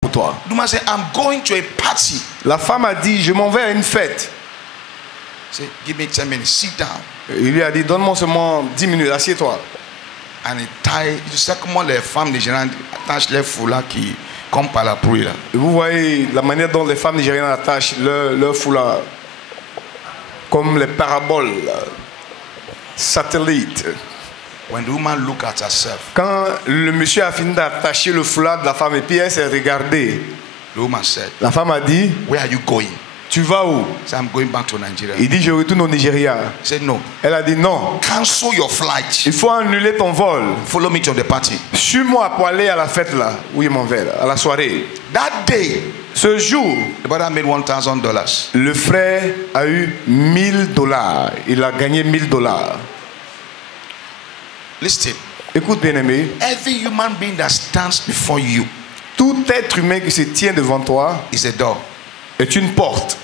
pour toi. The woman said, I'm going to a party. La femme a dit, je m'en vais à une fête. Say, give me 10 minutes, sit down. Il lui a dit, donne-moi seulement 10 minutes, assieds-toi. And he tied. Tu sais comment les femmes nigériennes attachent les foulards qui comme par la pluie là. Et vous voyez la manière dont les femmes nigériennes attachent leur foulard, comme les paraboles, satellites. When the woman look at herself, Quand le monsieur a fini d'attacher le foulard de la femme et puis elle s'est regardée, the woman said, la femme a dit, where are you going? tu vas où? Say, I'm going back to Nigeria. Il dit, je retourne au Nigeria. He said, no. Elle a dit, non, Cancel your flight. il faut annuler ton vol. Follow me to the party. Suis-moi pour aller à la fête là, où il m'en vais, là, à la soirée. That day, Ce jour, the brother made $1,000. le frère a eu $1000. Il a gagné $1000. Listen, Écoute bien aimé, every human being that stands before you tout être humain qui se tient devant toi is a door. est une porte,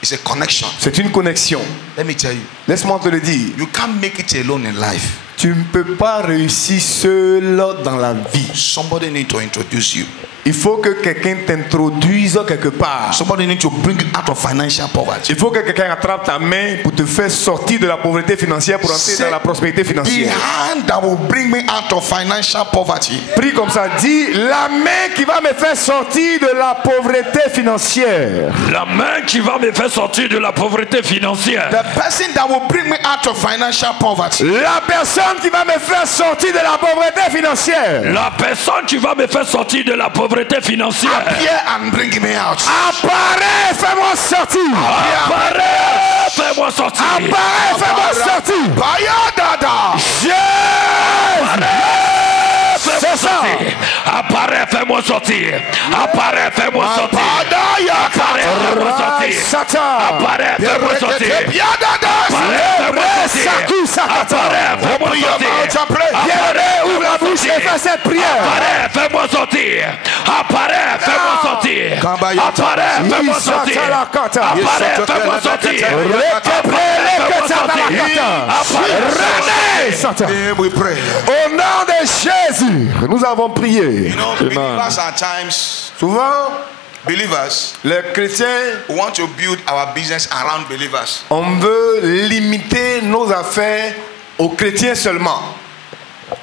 It's a connection. c'est une connexion. Let me tell you, Laisse-moi te le dire, you can't make it alone in life. tu ne peux pas réussir seul dans la vie. Somebody need to introduce you. Il faut que quelqu'un t'introduise quelque part. Somebody need to bring you out of financial poverty. Il faut que quelqu'un attrape ta main pour te faire sortir de la pauvreté financière pour entrer dans la prospérité The financière. hand that will bring me out of financial poverty. Prie comme ça, dis la main qui va me faire sortir de la pauvreté financière. La main qui va me faire sortir de la pauvreté financière. The person that will bring me out of financial poverty. La personne qui va me faire sortir de la pauvreté financière. La personne qui va me faire sortir de la pauvreté financière. Appear and bring me out. Apparaît, fais-moi sortir. Apparaît, fais-moi sortir. Apparaît, fais-moi sortir. Bayadada. C'est ça. Apparaît, fais-moi sortir. Apparaît, fais-moi sortir. Apparaît, fais-moi sortir. Satan. Apparaît, fais-moi sortir. Yadada. Apparaît, fais-moi sortir. Viens, ouvre la bouche et fais cette prière. Apparaît, fais-moi sortir. Apparaît, fais-moi sortir. Apparaît, fais-moi sortir. Apparaît, fais-moi sortir. Satan. We pray. Au nom de Jésus, nous avons prié. You know, believers at times, Souvent, believers, les chrétiens, we want to build our business around believers. on veut limiter nos affaires aux chrétiens seulement.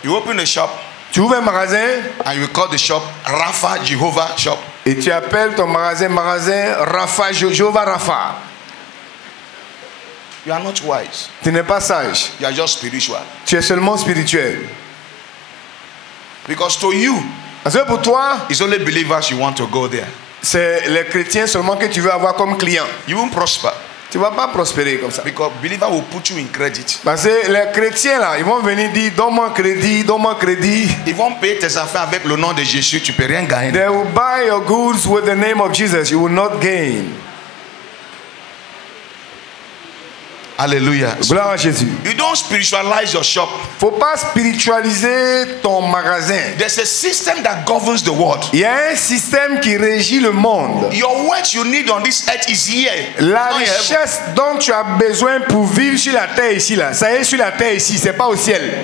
You open a shop Tu ouvres un magasin and you call the shop Rapha Jehovah Shop. et tu appelles ton magasin Rapha, Jéhovah Rapha. You are not wise. Tu n'es pas sage. You are just spiritual. Tu es seulement spirituel. Because to you, Parce que pour toi, it's only believers you want to go there. c'est les chrétiens seulement que tu veux avoir comme client. You won't prosper. Tu ne vas pas prospérer comme ça. Because believer will put you in credit. Parce que les chrétiens là, ils vont venir dire donne-moi crédit, donne-moi crédit. Ils vont payer tes affaires avec le nom de Jésus, tu peux rien gagner. They will buy your goods with the name of Jesus. You will not gain. Hallelujah. Gloire à Jésus. You don't spiritualize your shop. Faut pas spiritualiser ton magasin. There's a system that governs the world. Il y a un système qui régit le monde. Your wealth you need on this earth is here. La Not in heaven. richesse dont tu as besoin pour vivre sur la terre ici là, ça est sur la terre ici, c'est pas au ciel.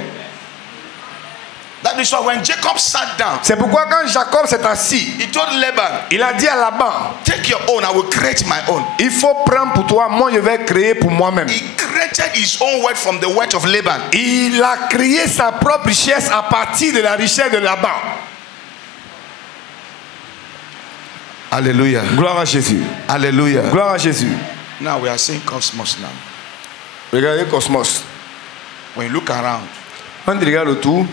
That is why when Jacob sat down, C'est pourquoi quand Jacob s'est assis, he told Laban, il a dit à Laban, take your own, I will create my own. il faut prendre pour toi, moi je vais créer pour moi-même. He created his own wealth from the wealth of Laban. Il a créé sa propre richesse à partir de la richesse de Laban. Hallelujah. Gloire à Jésus. Hallelujah. Gloire à Jésus. Now we are seeing cosmos now. Regardez Cosmos. When you look around, Quand tu regardes autour,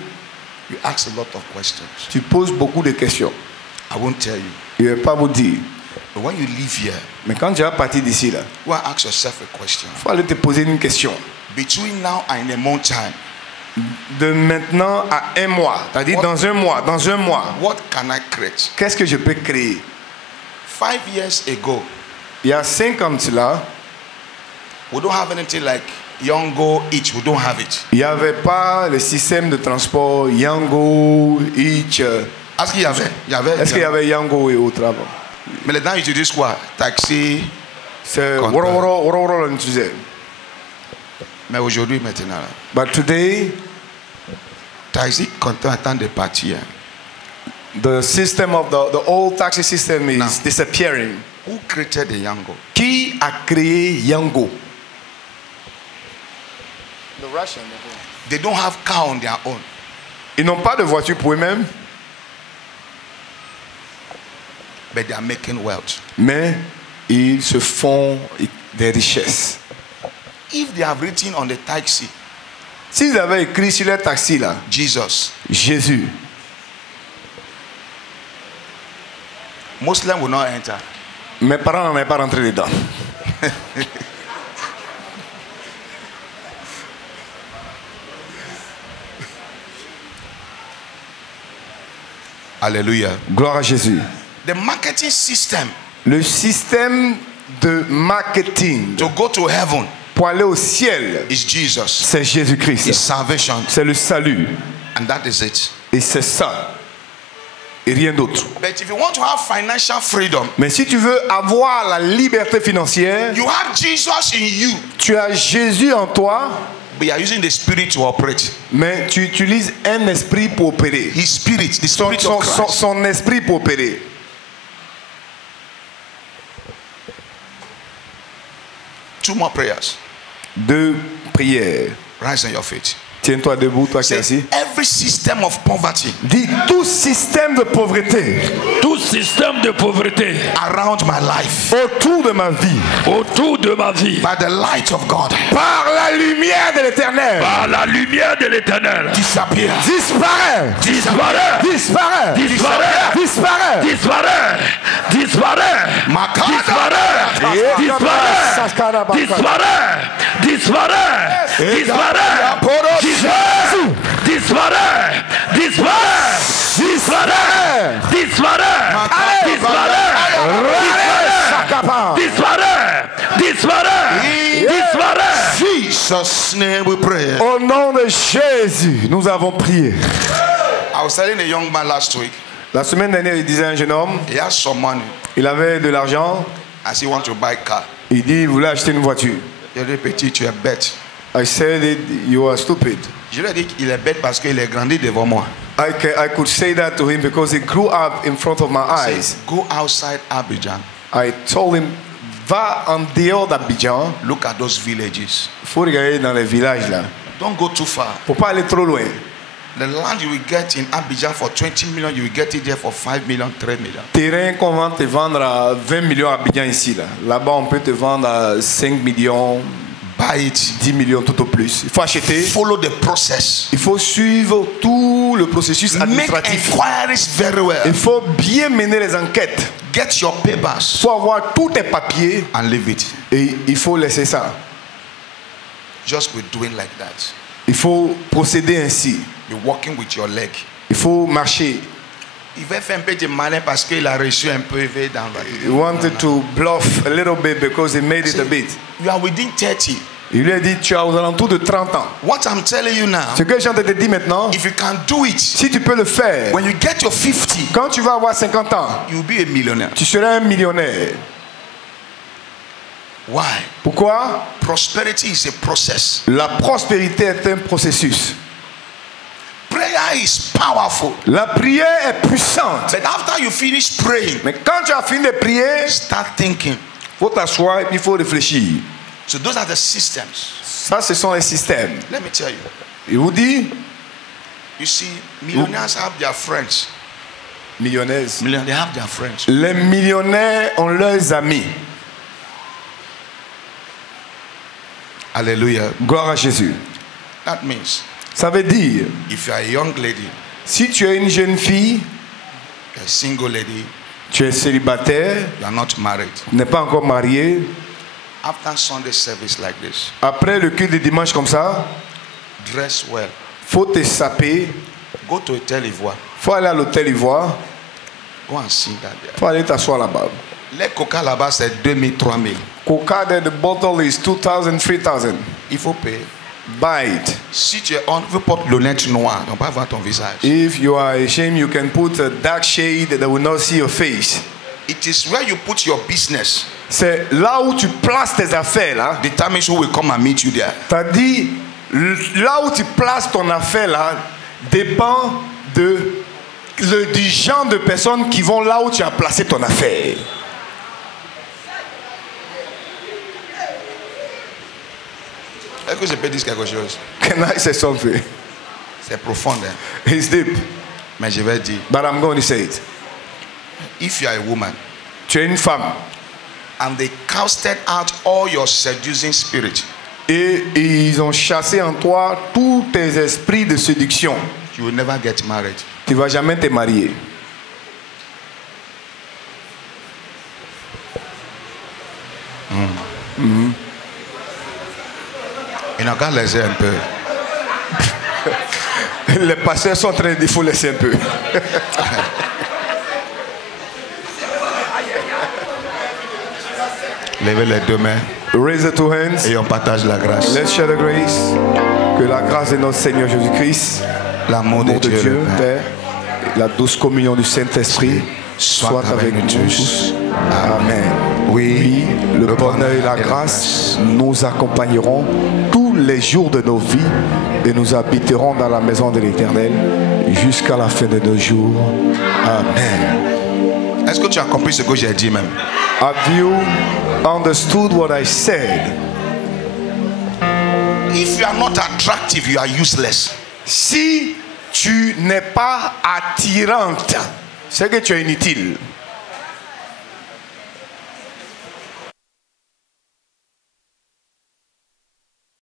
you ask a lot of questions. tu poses beaucoup de questions. I won't tell you. Je ne vais pas vous dire. But when you live here, Mais quand tu vas partir d'ici là, go and ask yourself a question. il faut aller te poser une question. Between now and a month time, De maintenant à un mois, c'est-à-dire dans un mois, what can I create? qu'est-ce que je peux créer? 5 years ago, Il y a 5 ans de cela, we don't have anything like Yongo Each. We don't have it. il n'y avait pas le système de transport Yango, Hitch. Est-ce qu'il y avait? Est-ce qu'il y avait Yango et autres avant? Mais les gens utilisent quoi? Taxi. C'est Compte. Woro on utilisait. Mais aujourd'hui, maintenant, là, But today, taxi content attend de partir. The system of the old taxi system is Now. disappearing. Who created the Yango? Qui a créé Yango? The Russian. They don't have car on their own. Ils n'ont pas de voiture pour eux-mêmes, But they are making wealth. mais ils se font des richesses. If they have written on the taxi, S'ils avaient écrit sur les taxis là, Jesus, Jésus, Muslim will not enter. mes parents n'en avaient pas rentré dedans. Hallelujah. Gloire à Jésus. The marketing system Le système de marketing to go to heaven pour aller au ciel, is Jesus. c'est Is Jésus-Christ. salvation. C'est le salut. And that is it. Et c'est ça. Et rien d'autre. But if you want to have financial freedom, Mais si tu veux avoir la liberté financière, you have Jesus in you. tu as Jésus en toi, But you are using the spirit to operate. mais tu utilises un esprit pour opérer. His spirit, the Son, spirit son- of son- Christ. son esprit pour opérer. Two more prayers. 2 prières. Rise on your feet. Tiens-toi debout, toi qui es Say, assis. every system of poverty Dis tout système de pauvreté Tout système de pauvreté around my life, autour de ma vie, autour de ma vie, by the light of God, par la lumière de l'éternel, par la lumière de l'éternel, disappear. disparaît, disparaît, disparaît, disparaît, disparaît. disparaît, disparaît, Makada. disparaît, disparaît, disparaît, disparaît, disparaît, disparaît, disparaît, disparaît, disparaît, disparaît, disparaît, disparaît, disparaît. Jesus' name we pray. Au nom de Jésus, nous avons prié. I was telling a young man last week, La semaine dernière, il disait à un jeune homme, he has some money. il avait de l'argent, As he want to buy a car. il dit il voulait acheter une voiture. Il dit, petit, tu es bête. I said it, you are stupid. Je lui ai dit qu'il est bête parce qu'il est grandi devant moi. I could say that to him because he grew up in front of my Say, eyes. go outside Abidjan. I told him, va en dehors d'Abidjan, Look at those villages. faut regarder dans les villages là. Don't go too far. Faut pas aller trop loin. The land you will get in Abidjan for 20 million, you will get it there for 5 million, 3 million. Terrain qu'on va te vendre à 20 millions à Abidjan ici là. Là-bas on peut te vendre à 5 millions, Buy it. 10 millions tout au plus. Il faut acheter. Follow the process. Il faut suivre tout le processus Make administratif. inquiries very well. Il faut bien mener les enquêtes. Get your Il papers faut avoir tous tes papiers and leave it. et il faut laisser ça. Just be doing like that. Il faut procéder ainsi. Be walking with your leg. Il faut marcher. Il va faire un peu de malin parce qu'il a reçu un peu dans He wanted to bluff a little bit because he made it a bit. You are within 30. Il lui a dit, tu as aux alentours de 30 ans. What I'm telling you now, Ce que je te dis maintenant, if you can do it, si tu peux le faire, when you get your 50, quand tu vas avoir 50 ans, you'll be a millionaire. tu seras un millionnaire. Why? Pourquoi? Prosperity is a process. La prospérité est un processus. Prayer is powerful. La prière est puissante. But after you finish praying, Mais quand tu as fini de prier, start thinking. il faut t'asseoir et puis il faut réfléchir. So those are the systems. Ça, ce sont les systèmes. Let me tell you. Il vous dit, You see, millionaires have their friends. millionnaires. They have their friends. Les millionnaires ont leurs amis. Hallelujah. Gloire à Jésus. That means Ça veut dire, if you are a young lady, si tu es une jeune fille, a single lady, tu es célibataire, you are not married. tu n'es pas encore marié, After Sunday service like this, après le culte de dimanche comme ça, dress well. faut te saper, Go to Hotel Ivoire. faut aller à l'hôtel Ivoire, Go and sing that there. faut aller t'asseoir là-bas. Les coca là-bas, c'est 2000, 3000. Coca there, the bottle is 2,000, 3,000. Il faut payer. Buy it. Si tu es on, veux porter lunette noire, on peut voir ton visage. If you are ashamed, you can put a dark shade that will not see your face. It is where you put your business C'est là où tu places tes affaires là. determines who will come and meet you there. C'est-à-dire, là où tu places ton affaire là dépend de du genre de personnes qui vont là où tu as placé ton affaire. Est-ce que je peux dire quelque chose? Can I say something? C'est profond. Hein? It's deep. Mais je vais dire. But I'm going to say it. If you are a woman. Tu es une femme. And they casted out all your seducing spirit. Et ils ont chassé en toi tous tes esprits de séduction. You will never get married. Tu ne vas jamais te marier. Il n'a qu'à laisser un peu. Les pasteurs sont en train de dire qu'il faut laisser un peu. Levez les deux mains. Raise the two hands. Et on partage la grâce. Let's share the grace. Que la grâce de notre Seigneur Jésus-Christ, l'amour de Dieu, le Père, la douce communion du Saint-Esprit soit avec nous tous. Amen. Oui, le bonheur et la grâce nous accompagneront tous les jours de nos vies et nous habiterons dans la maison de l'Éternel jusqu'à la fin de nos jours. Amen. Est-ce que tu as compris ce que j'ai dit même? Have you understood what I said? If you are not attractive, you are useless. Si tu n'es pas attirante, c'est que tu es inutile.